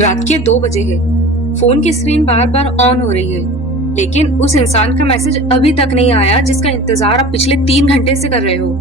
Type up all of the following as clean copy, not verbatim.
रात के 2 बजे है। फोन की स्क्रीन बार बार ऑन हो रही है, लेकिन उस इंसान का मैसेज अभी तक नहीं आया जिसका इंतजार आप पिछले 3 घंटे से कर रहे हो।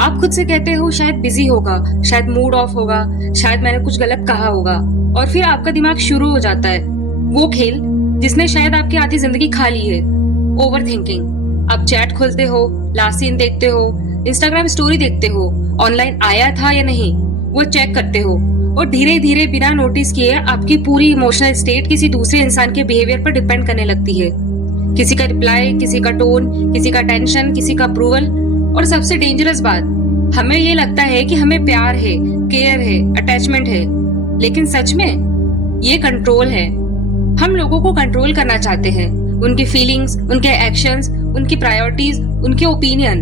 आप खुद से कहते हो शायद बिजी होगा, शायद मूड ऑफ होगा, शायद मैंने कुछ गलत कहा होगा, और फिर आपका दिमाग शुरू हो जाता है वो खेल जिसने शायद आपकी आधी जिंदगी खा ली है, ओवर थिंकिंग। आप चैट खोलते हो, लास्ट सीन देखते हो, इंस्टाग्राम स्टोरी देखते हो, ऑनलाइन आया था या नहीं वो चेक करते हो, और धीरे धीरे बिना नोटिस किए आपकी पूरी इमोशनल स्टेट किसी दूसरे इंसान के बिहेवियर पर डिपेंड करने लगती है। किसी का रिप्लाई, किसी का टोन, किसी का टेंशन, किसी का अप्रूवल, और सबसे डेंजरस बात, हमें ये लगता है कि हमें प्यार है, केयर है, अटैचमेंट है, लेकिन सच में ये कंट्रोल है। हम लोगों को कंट्रोल करना चाहते हैं, उनकी फीलिंग्स, उनके एक्शंस, उनकी प्रायोरिटीज, उनके ओपिनियन।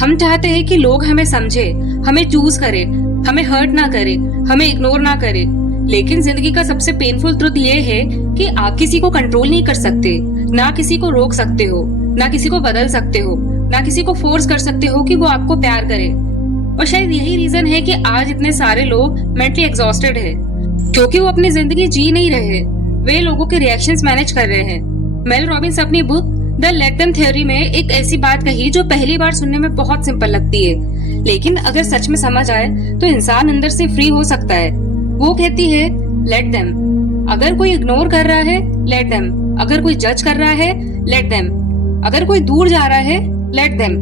हम चाहते हैं कि लोग हमें समझे, हमें चूज करे, हमें हर्ट ना करे, हमें इग्नोर ना करे। लेकिन जिंदगी का सबसे पेनफुल ट्रुथ ये है कि आप किसी को कंट्रोल नहीं कर सकते, ना किसी को रोक सकते हो, ना किसी को बदल सकते हो, ना किसी को फोर्स कर सकते हो कि वो आपको प्यार करे। और शायद यही रीजन है कि आज इतने सारे लोग मेंटली एग्जॉस्टेड है, क्योंकि वो अपनी जिंदगी जी नहीं रहे, वे लोगों के रिएक्शंस मैनेज कर रहे हैं। मेल रॉबिन्स अपनी book the let them theory में एक ऐसी बात कही जो पहली बार सुनने में बहुत सिंपल लगती है, लेकिन अगर सच में समझ आए तो इंसान अंदर से फ्री हो सकता है। वो कहती है लेट देम। अगर कोई इग्नोर कर रहा है, लेट देम। अगर कोई जज कर रहा है, लेट देम। अगर कोई दूर जा रहा है, लेट देम।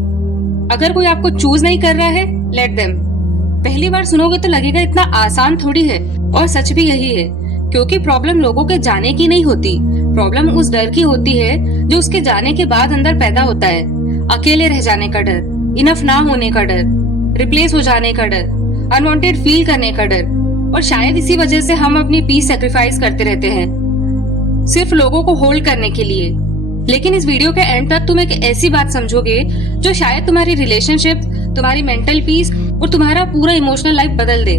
अगर कोई आपको चूज नहीं कर रहा है, लेट देम। पहली बार सुनोगे तो लगेगा इतना आसान थोड़ी है, और सच भी यही है, क्योंकि प्रॉब्लम लोगों के जाने की नहीं होती, प्रॉब्लम उस डर की होती है जो उसके जाने के बाद अंदर पैदा होता है। अकेले रह जाने का डर, इनफ ना होने का डर, रिप्लेस हो जाने का डर, अनवांटेड फील करने का डर। और शायद इसी वजह से हम अपनी पीस सैक्रिफाइस करते रहते हैं, सिर्फ लोगों को होल्ड करने के लिए। लेकिन इस वीडियो के एंड तक तुम एक ऐसी बात समझोगे जो शायद तुम्हारी रिलेशनशिप, तुम्हारी मेंटल पीस और तुम्हारा पूरा इमोशनल लाइफ बदल दे।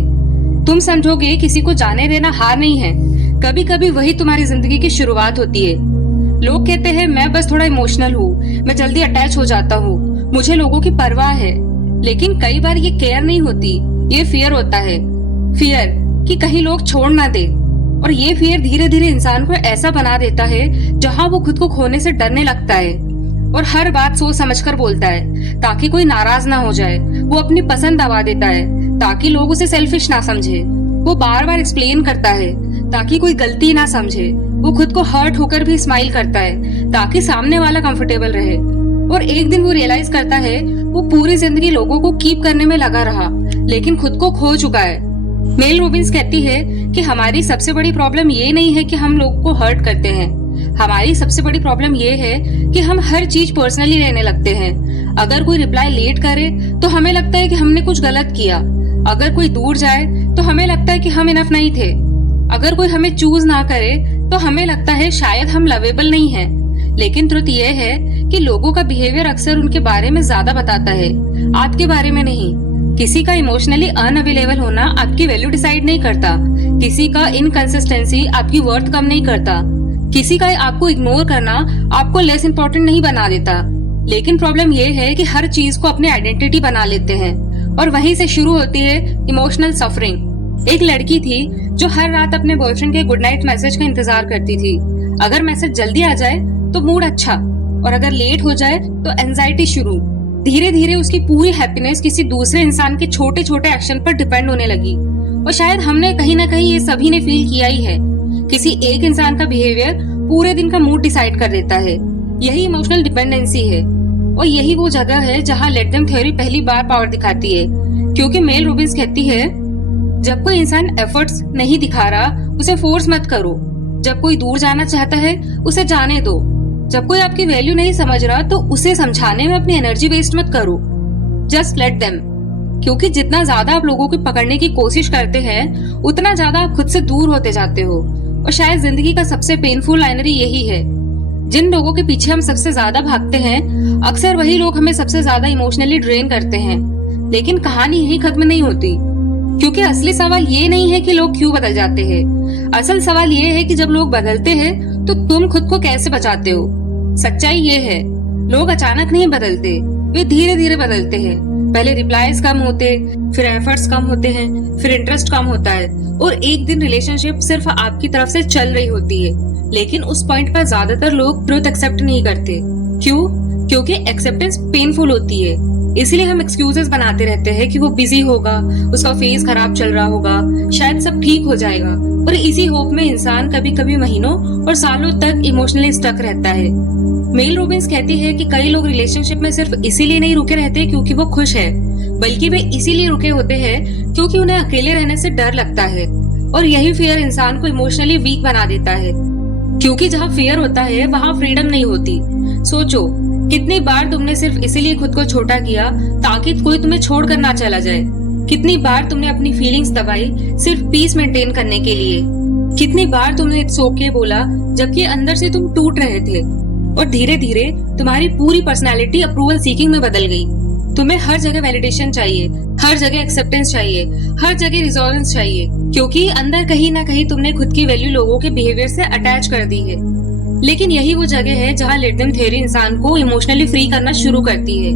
तुम समझोगे किसी को जाने देना हार नहीं है, कभी कभी वही तुम्हारी जिंदगी की शुरुआत होती है। लोग कहते हैं मैं बस थोड़ा इमोशनल हूँ, मैं जल्दी अटैच हो जाता हूँ, मुझे लोगों की परवाह है। लेकिन कई बार ये केयर नहीं होती, ये फियर होता है। फियर कि कहीं लोग छोड़ ना दे। और ये फियर धीरे धीरे इंसान को ऐसा बना देता है जहाँ वो खुद को खोने से डरने लगता है, और हर बात सोच समझकर बोलता है ताकि कोई नाराज ना हो जाए। वो अपनी पसंद दबा देता है ताकि लोग उसे सेल्फिश ना समझे। वो बार बार एक्सप्लेन करता है ताकि कोई गलती ना समझे। वो खुद को हर्ट होकर भी स्माइल करता है ताकि सामने वाला कंफर्टेबल रहे। और एक दिन वो रियलाइज करता है वो पूरी जिंदगी लोगों को कीप करने में लगा रहा, लेकिन खुद को खो चुका है। मेल रॉबिन्स कहती है कि हमारी सबसे बड़ी प्रॉब्लम ये नहीं है कि हम लोगों को हर्ट करते हैं, हमारी सबसे बड़ी प्रॉब्लम ये है कि हम हर चीज पर्सनली लेने लगते हैं। अगर कोई रिप्लाई लेट करे तो हमें लगता है कि हमने कुछ गलत किया। अगर कोई दूर जाए तो हमें लगता है कि हम इनफ नहीं थे। अगर कोई हमें चूज ना करे तो हमें लगता है शायद हम लवेबल नहीं हैं। लेकिन ट्रुथ ये है कि लोगों का बिहेवियर अक्सर उनके बारे में ज्यादा बताता है, आपके बारे में नहीं। किसी का इमोशनली अनअवेलेबल होना आपकी वैल्यू डिसाइड नहीं करता, किसी का इनकंसिस्टेंसी आपकी वर्थ कम नहीं करता, किसी का आपको इग्नोर करना आपको लेस इम्पोर्टेंट नहीं बना देता। लेकिन प्रॉब्लम ये है कि हर चीज को अपनी आइडेंटिटी बना लेते हैं, और वहीं से शुरू होती है इमोशनल सफरिंग। एक लड़की थी जो हर रात अपने बॉयफ्रेंड के गुड नाइट मैसेज का इंतजार करती थी। अगर मैसेज जल्दी आ जाए तो मूड अच्छा, और अगर लेट हो जाए तो एंजाइटी शुरू। धीरे धीरे उसकी पूरी हैप्पीनेस किसी दूसरे इंसान के छोटे छोटे एक्शन पर डिपेंड होने लगी। और शायद हमने कहीं ना कहीं ये सभी ने फील किया ही है, किसी एक इंसान का बिहेवियर पूरे दिन का मूड डिसाइड कर देता है। यही इमोशनल डिपेंडेंसी है, और यही वो जगह है जहाँ लेट देम थ्योरी पहली बार पावर दिखाती है। क्योंकि मेल रॉबिन्स कहती है जब कोई इंसान एफर्ट्स नहीं दिखा रहा उसे फोर्स मत करो। जब कोई दूर जाना चाहता है उसे जाने दो। जब कोई आपकी वैल्यू नहीं समझ रहा तो उसे समझाने में अपनी एनर्जी वेस्ट मत करो। Just let them. क्योंकि जितना ज्यादा आप लोगों को पकड़ने की कोशिश करते हैं उतना ज्यादा आप खुद से दूर होते जाते हो। और शायद जिंदगी का सबसे पेनफुल लाइनरी यही है, जिन लोगों के पीछे हम सबसे ज्यादा भागते हैं अक्सर वही लोग हमें सबसे ज्यादा इमोशनली ड्रेन करते हैं। लेकिन कहानी यही खत्म नहीं होती, क्योंकि असली सवाल ये नहीं है कि लोग क्यों बदल जाते हैं। असल सवाल ये है कि जब लोग बदलते हैं तो तुम खुद को कैसे बचाते हो। सच्चाई ये है, लोग अचानक नहीं बदलते, वे धीरे धीरे बदलते हैं। पहले रिप्लाईज कम होते, फिर एफर्ट्स कम होते हैं, फिर इंटरेस्ट कम होता है और एक दिन रिलेशनशिप सिर्फ आपकी तरफ से चल रही होती है। लेकिन उस पॉइंट पर ज्यादातर लोग ट्रुथ एक्सेप्ट नहीं करते। क्यों? क्योंकि एक्सेप्टेंस पेनफुल होती है। इसलिए हम एक्सक्यूजेस बनाते रहते हैं कि वो बिजी होगा, उसका फेस खराब चल रहा होगा, शायद सब ठीक हो जाएगा। और इसी होप में इंसान कभी कभी महीनों और सालों तक इमोशनली स्टक रहता है। मेल रॉबिन्स कहती है कि कई लोग रिलेशनशिप में सिर्फ इसीलिए नहीं रुके रहते क्योंकि वो खुश है, बल्कि वे इसीलिए रुके होते हैं क्योंकि उन्हें अकेले रहने से डर लगता है। और यही फियर इंसान को इमोशनली वीक बना देता है, क्योंकि जहाँ फियर होता है वहाँ फ्रीडम नहीं होती। सोचो, कितनी बार तुमने सिर्फ इसीलिए खुद को छोटा किया ताकि कोई तुम्हें छोड़कर ना चला जाए। कितनी बार तुमने अपनी फीलिंग्स दबाई सिर्फ पीस मेंटेन करने के लिए। कितनी बार तुमने इट्स ओके बोला जबकि अंदर से तुम टूट रहे थे। और धीरे धीरे तुम्हारी पूरी पर्सनालिटी अप्रूवल सीकिंग में बदल गई। तुम्हें हर जगह वैलिडेशन चाहिए, हर जगह एक्सेप्टेंस चाहिए, हर जगह रिजोनेंस चाहिए, क्योंकि अंदर कहीं ना कहीं तुमने खुद की वैल्यू लोगों के बिहेवियर से अटैच कर दी है। लेकिन यही वो जगह है जहाँ लेट देम थ्योरी इंसान को इमोशनली फ्री करना शुरू करती है।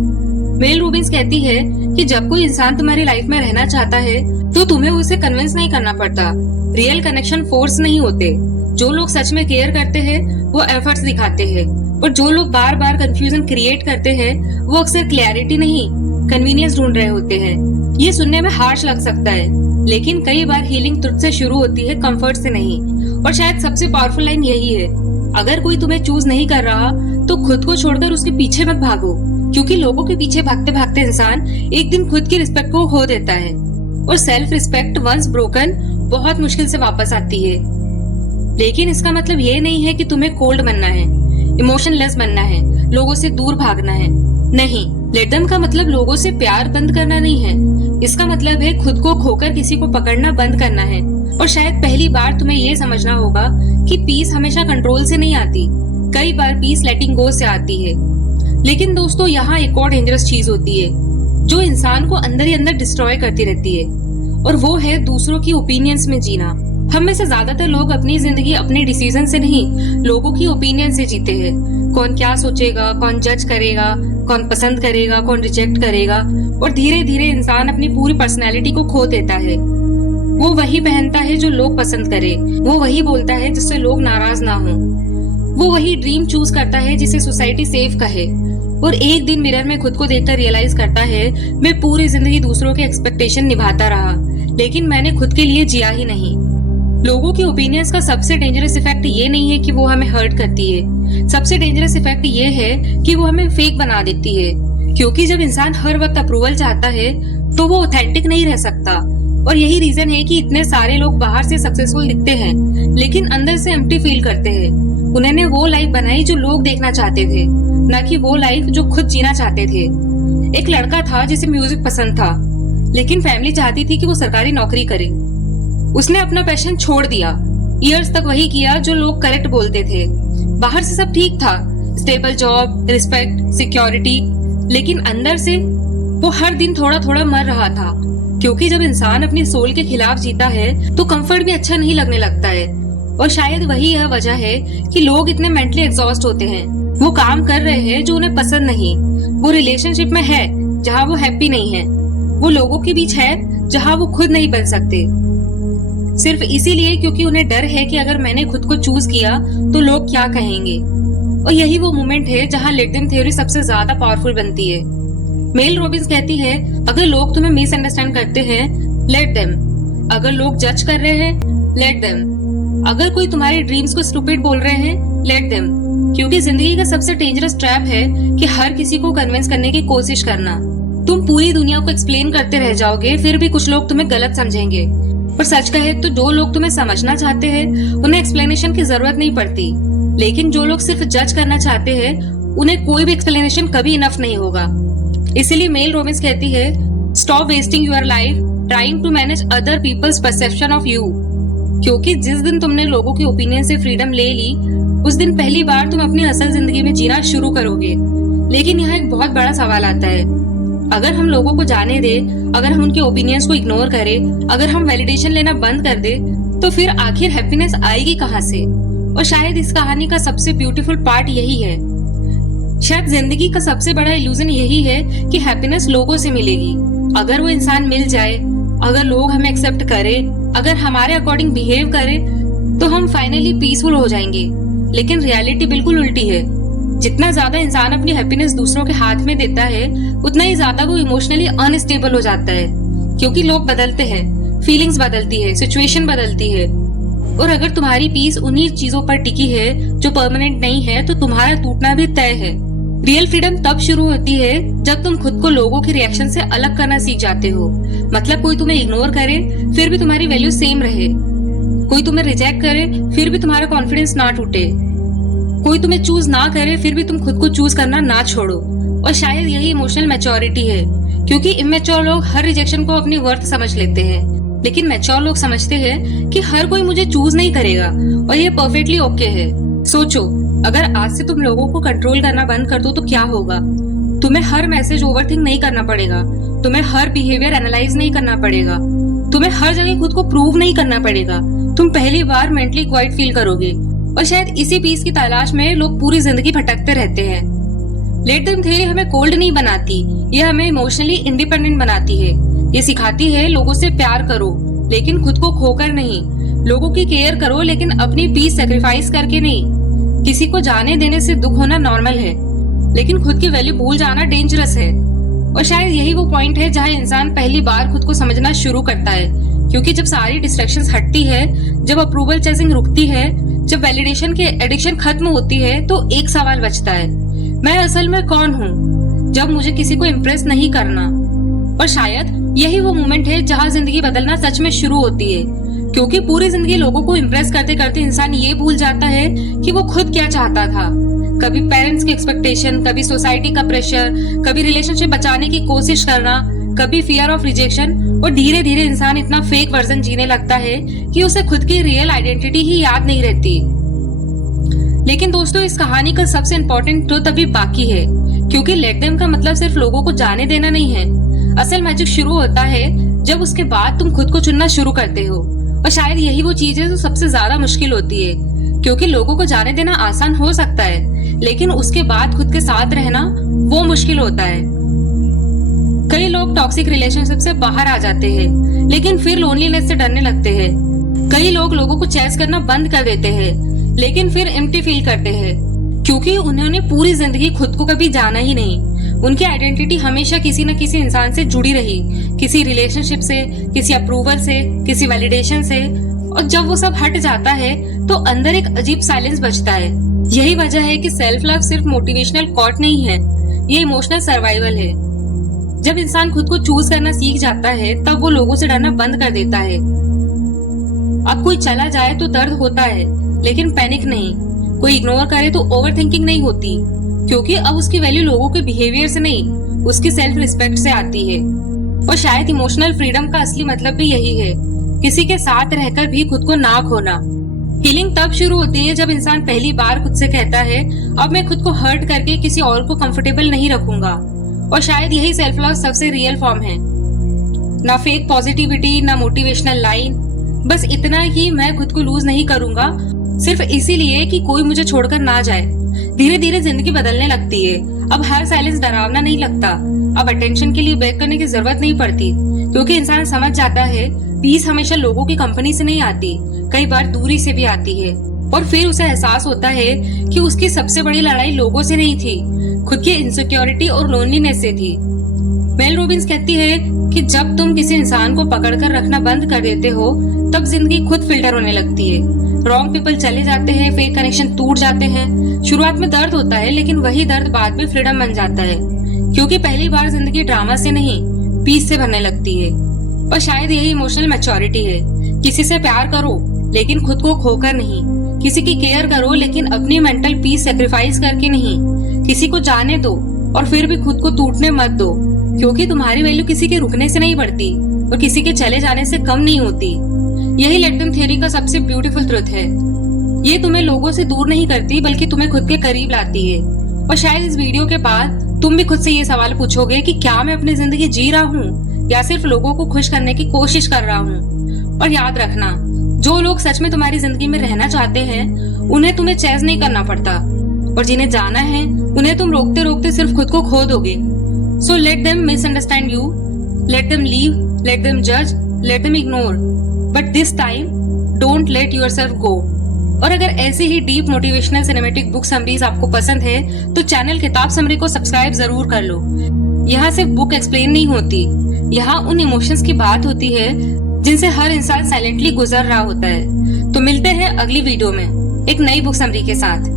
मेल रॉबिन्स कहती है कि जब कोई इंसान तुम्हारी लाइफ में रहना चाहता है तो तुम्हें उसे कन्विंस नहीं करना पड़ता। रियल कनेक्शन फोर्स नहीं होते। जो लोग सच में केयर करते हैं वो एफर्ट्स दिखाते हैं, और जो लोग बार बार कंफ्यूजन क्रिएट करते हैं वो अक्सर क्लैरिटी नहीं कन्वीनियंस ढूंढ रहे होते हैं। ये सुनने में हार्श लग सकता है, लेकिन कई बार हीलिंग ट्रुथ से शुरू होती है, कंफर्ट से नहीं। और शायद सबसे पावरफुल लाइन यही है, अगर कोई तुम्हें चूज नहीं कर रहा तो खुद को छोड़कर उसके पीछे मत भागो, क्योंकि लोगों के पीछे भागते भागते इंसान एक दिन खुद की रिस्पेक्ट को खो देता है। और सेल्फ रिस्पेक्ट वंस ब्रोकन बहुत मुश्किल से वापस आती है। लेकिन इसका मतलब ये नहीं है कि तुम्हें कोल्ड बनना है, इमोशनलेस बनना है, लोगों से दूर भागना है। नहीं, लेट देम का मतलब लोगों से प्यार बंद करना नहीं है। इसका मतलब है खुद को खोकर किसी को पकड़ना बंद करना है। और शायद पहली बार तुम्हें ये समझना होगा कि पीस हमेशा कंट्रोल से नहीं आती, कई बार पीस लेटिंग गो से आती है। लेकिन दोस्तों, यहाँ एक और डेंजरस चीज होती है जो इंसान को अंदर ही अंदर डिस्ट्रॉय करती रहती है, और वो है दूसरों की ओपिनियंस में जीना। हम में से ज्यादातर लोग अपनी जिंदगी अपने डिसीजन से नहीं, लोगों की ओपिनियन से जीते हैं। कौन क्या सोचेगा, कौन जज करेगा, कौन पसंद करेगा, कौन रिजेक्ट करेगा, और धीरे धीरे इंसान अपनी पूरी पर्सनैलिटी को खो देता है। वो वही पहनता है जो लोग पसंद करे, वो वही बोलता है जिससे लोग नाराज ना हो, वो वही ड्रीम चूज करता है जिसे सोसाइटी सेफ कहे। और एक दिन मिरर में खुद को देखकर रियलाइज करता है, मैं पूरी जिंदगी दूसरों के एक्सपेक्टेशन निभाता रहा, लेकिन मैंने खुद के लिए जिया ही नहीं। लोगों की ओपिनियंस का सबसे डेंजरस इफेक्ट ये नहीं है कि वो हमें हर्ट करती है, सबसे डेंजरस इफेक्ट ये है कि वो हमें फेक बना देती है। क्योंकि जब इंसान हर वक्त अप्रूवल चाहता है तो वो ऑथेंटिक नहीं रह सकता। और यही रीजन है कि इतने सारे लोग बाहर से सक्सेसफुल दिखते हैं लेकिन अंदर से एम्प्टी फील करते हैं। उन्होंने वो लाइफ बनाई जो लोग देखना चाहते थे, न कि वो लाइफ जो खुद जीना चाहते थे। एक लड़का था जिसे म्यूजिक पसंद था, लेकिन फैमिली चाहती थी कि वो सरकारी नौकरी करे। उसने अपना पैशन छोड़ दिया, ईयर्स तक वही किया जो लोग करेक्ट बोलते थे। बाहर से सब ठीक था, स्टेबल जॉब, रिस्पेक्ट, सिक्योरिटी, लेकिन अंदर से वो हर दिन थोड़ा थोड़ा मर रहा था। क्योंकि जब इंसान अपनी सोल के खिलाफ जीता है तो कंफर्ट भी अच्छा नहीं लगने लगता है। और शायद वही यह वजह है कि लोग इतने मेंटली एग्जॉस्ट होते हैं। वो काम कर रहे हैं जो उन्हें पसंद नहीं, वो रिलेशनशिप में है जहाँ वो हैप्पी नहीं है, वो लोगों के बीच है जहाँ वो खुद नहीं बन सकते, सिर्फ इसीलिए क्योंकि उन्हें डर है कि अगर मैंने खुद को चूज किया तो लोग क्या कहेंगे। और यही वो मोमेंट है जहाँ लेट देम थ्योरी सबसे ज्यादा पावरफुल बनती है। मेल रॉबिन्स कहती है, अगर लोग तुम्हें मिसअंडरस्टैंड करते हैं, लेट देम। अगर लोग जज कर रहे हैं, लेट देम। अगर कोई तुम्हारे ड्रीम्स को स्टूपिड बोल रहे हैं, लेट देम। क्योंकि जिंदगी का सबसे डेंजरस ट्रैप है कि हर किसी को कन्विंस करने की कोशिश करना। तुम पूरी दुनिया को एक्सप्लेन करते रह जाओगे, फिर भी कुछ लोग तुम्हें गलत समझेंगे। पर सच कहे तो जो लोग तुम्हें समझना चाहते हैं उन्हें एक्सप्लेनेशन की जरूरत नहीं पड़ती, लेकिन जो लोग सिर्फ जज करना चाहते हैं उन्हें कोई भी एक्सप्लेनेशन कभी इनफ नहीं होगा। इसीलिए मेल रॉबिन्स कहती है, stop wasting your life trying to manage other people's perception of you. क्योंकि जिस दिन तुमने लोगों के ओपिनियन से फ्रीडम ले ली, उस दिन पहली बार तुम अपनी असल जिंदगी में जीना शुरू करोगे। लेकिन यहाँ एक बहुत बड़ा सवाल आता है, अगर हम लोगों को जाने दे, अगर हम उनके ओपिनियंस को इग्नोर करें, अगर हम वैलिडेशन लेना बंद कर दे, तो फिर आखिर हैप्पीनेस आएगी कहाँ से? और शायद इस कहानी का सबसे ब्यूटीफुल पार्ट यही है। शायद जिंदगी का सबसे बड़ा इल्यूजन यही है कि हैप्पीनेस लोगों से मिलेगी, अगर वो इंसान मिल जाए, अगर लोग हमें एक्सेप्ट करें, अगर हमारे अकॉर्डिंग बिहेव करें, तो हम फाइनली पीसफुल हो जाएंगे। लेकिन रियलिटी बिल्कुल उल्टी है। जितना ज्यादा इंसान अपनी हैप्पीनेस दूसरों के हाथ में देता है, उतना ही ज्यादा वो इमोशनली अनस्टेबल हो जाता है। क्योंकि लोग बदलते हैं, फीलिंग्स बदलती है, सिचुएशन बदलती है। और अगर तुम्हारी पीस उन्हीं चीजों पर टिकी है जो परमानेंट नहीं है, तो तुम्हारा टूटना भी तय है। रियल फ्रीडम तब शुरू होती है जब तुम खुद को लोगों के रिएक्शन से अलग करना सीख जाते हो। मतलब कोई तुम्हें इग्नोर करे फिर भी तुम्हारी वैल्यू सेम रहे, कोई तुम्हें रिजेक्ट करे फिर भी तुम्हारा कॉन्फिडेंस ना टूटे, कोई तुम्हें चूज ना करे फिर भी तुम खुद को चूज करना ना छोड़ो। और शायद यही इमोशनल मैच्योरिटी है, क्योंकि इमेच्योर लोग हर रिजेक्शन को अपनी वर्थ समझ लेते हैं, लेकिन मैच्योर लोग समझते हैं कि हर कोई मुझे चूज नहीं करेगा और ये परफेक्टली ओके है। सोचो, अगर आज से तुम लोगों को कंट्रोल करना बंद कर दो तो क्या होगा? तुम्हें हर मैसेज ओवरथिंक नहीं करना पड़ेगा, तुम्हें हर बिहेवियर एनालाइज नहीं करना पड़ेगा, तुम्हें हर जगह खुद को प्रूव नहीं करना पड़ेगा। तुम पहली बार मेंटली क्वाइट फील करोगे। और शायद इसी पीस की तलाश में लोग पूरी जिंदगी भटकते रहते हैं। लेट देम थ्योरी हमें कोल्ड नहीं बनाती, ये हमें इमोशनली इंडिपेंडेंट बनाती है। ये सिखाती है लोगों से प्यार करो लेकिन खुद को खोकर नहीं, लोगों की केयर करो लेकिन अपनी पीस सेक्रीफाइस करके नहीं। किसी को जाने देने से दुख होना नॉर्मल है, लेकिन खुद की वैल्यू भूल जाना डेंजरस है। और शायद यही वो पॉइंट है जहाँ इंसान पहली बार खुद को समझना शुरू करता है। क्योंकि जब सारी डिस्ट्रैक्शंस हटती है, जब अप्रूवल चेजिंग रुकती है, जब वैलिडेशन की एडिक्शन खत्म होती है, तो एक सवाल बचता है, मैं असल में कौन हूँ जब मुझे किसी को इम्प्रेस नहीं करना। और शायद यही वो मोमेंट है जहाँ जिंदगी बदलना सच में शुरू होती है। क्योंकि पूरी जिंदगी लोगों को इम्प्रेस करते करते इंसान ये भूल जाता है कि वो खुद क्या चाहता था। कभी पेरेंट्स की एक्सपेक्टेशन, कभी सोसाइटी का प्रेशर, कभी रिलेशनशिप बचाने की कोशिश करना, कभी फियर ऑफ रिजेक्शन। और धीरे धीरे इंसान इतना फेक वर्जन जीने लगता है कि उसे खुद की रियल आइडेंटिटी ही याद नहीं रहती। लेकिन दोस्तों, इस कहानी का सबसे इम्पोर्टेंट ट्रुथ अभी बाकी है। क्योंकि लेट देम का मतलब सिर्फ लोगों को जाने देना नहीं है। असल मैजिक शुरू होता है जब उसके बाद तुम खुद को चुनना शुरू करते हो। और शायद यही वो चीज है जो सबसे ज्यादा मुश्किल होती है। क्योंकि लोगों को जाने देना आसान हो सकता है, लेकिन उसके बाद खुद के साथ रहना वो मुश्किल होता है। कई लोग टॉक्सिक रिलेशनशिप से बाहर आ जाते हैं, लेकिन फिर लोनलीनेस से डरने लगते हैं। कई लोग लोगों को चेस करना बंद कर देते हैं, लेकिन फिर एम्प्टी फील करते हैं, क्योंकि उन्होंने पूरी जिंदगी खुद को कभी जाना ही नहीं। उनकी आइडेंटिटी हमेशा किसी न किसी इंसान से जुड़ी रही, किसी रिलेशनशिप से, किसी अप्रूवल से, किसी वैलिडेशन से। और जब वो सब हट जाता है तो अंदर एक अजीब साइलेंस बचता है। यही वजह है कि सेल्फ लव सिर्फ मोटिवेशनल कोट नहीं है, ये इमोशनल सर्वाइवल है। जब इंसान खुद को चूज करना सीख जाता है, तब वो लोगों से डरना बंद कर देता है। अब कोई चला जाए तो दर्द होता है, लेकिन पैनिक नहीं। कोई इग्नोर करे तो ओवरथिंकिंग नहीं होती, क्योंकि अब उसकी वैल्यू लोगों के बिहेवियर से नहीं, उसकी सेल्फ रिस्पेक्ट से आती है। और शायद इमोशनल फ्रीडम का असली मतलब भी यही है, किसी के साथ रहकर भी खुद को ना खोना। हीलिंग तब शुरू होती है जब इंसान पहली बार खुद से कहता है, अब मैं खुद को हर्ट करके किसी और को कंफर्टेबल नहीं रखूंगा। और शायद यही सेल्फ लव सबसे रियल फॉर्म है। ना फेक पॉजिटिविटी, ना मोटिवेशनल लाइन, बस इतना ही, मैं खुद को लूज नहीं करूंगा सिर्फ इसीलिए कि कोई मुझे छोड़कर ना जाए। धीरे धीरे जिंदगी बदलने लगती है। अब हर साइलेंस डरावना नहीं लगता, अब अटेंशन के लिए बेग करने की जरूरत नहीं पड़ती, क्योंकि इंसान समझ जाता है पीस हमेशा लोगों की कंपनी से नहीं आती, कई बार दूरी से भी आती है। और फिर उसे एहसास होता है कि उसकी सबसे बड़ी लड़ाई लोगों से नहीं थी, खुद की इनसिक्योरिटी और लोनलीनेस से थी। मेल रॉबिन्स कहती है कि जब तुम किसी इंसान को पकड़कर रखना बंद कर देते हो, तब जिंदगी खुद फिल्टर होने लगती है। रॉन्ग पीपल चले जाते हैं, फेक कनेक्शन टूट जाते हैं। शुरुआत में दर्द होता है, लेकिन वही दर्द बाद में फ्रीडम बन जाता है, क्योंकि पहली बार जिंदगी ड्रामा से नहीं, पीस से भरने लगती है। और शायद यही इमोशनल मैच्योरिटी है। किसी से प्यार करो, लेकिन खुद को खोकर नहीं। किसी की केयर करो, लेकिन अपनी मेंटल पीस सेक्रीफाइस करके नहीं। किसी को जाने दो और फिर भी खुद को टूटने मत दो, क्योंकि तुम्हारी वैल्यू किसी के रुकने से नहीं बढ़ती और किसी के चले जाने से कम नहीं होती। यही लेट देम थ्योरी का सबसे ब्यूटीफुल ट्रुथ है। ये तुम्हें लोगों से दूर नहीं करती, बल्कि तुम्हें खुद के करीब लाती है। और शायद इस वीडियो के बाद तुम भी खुद से ये सवाल पूछोगे कि क्या मैं अपनी जिंदगी जी रहा हूँ या सिर्फ लोगों को खुश करने की कोशिश कर रहा हूँ। और याद रखना, जो लोग सच में तुम्हारी जिंदगी में रहना चाहते हैं, उन्हें तुम्हें चेज नहीं करना पड़ता, और जिन्हें जाना है उन्हें तुम रोकते रोकते सिर्फ खुद को खो दोगे। So let them misunderstand you, Let them leave, let them judge, let them ignore. But this time, don't let yourself go. और अगर ऐसी ही deep motivational cinematic book summaries आपको पसंद है तो चैनल किताब समरी को सब्सक्राइब जरूर कर लो। यहाँ सिर्फ बुक एक्सप्लेन नहीं होती, यहाँ उन इमोशंस की बात होती है जिनसे हर इंसान साइलेंटली गुजर रहा होता है। तो मिलते हैं अगली वीडियो में एक नई बुक समरी के साथ।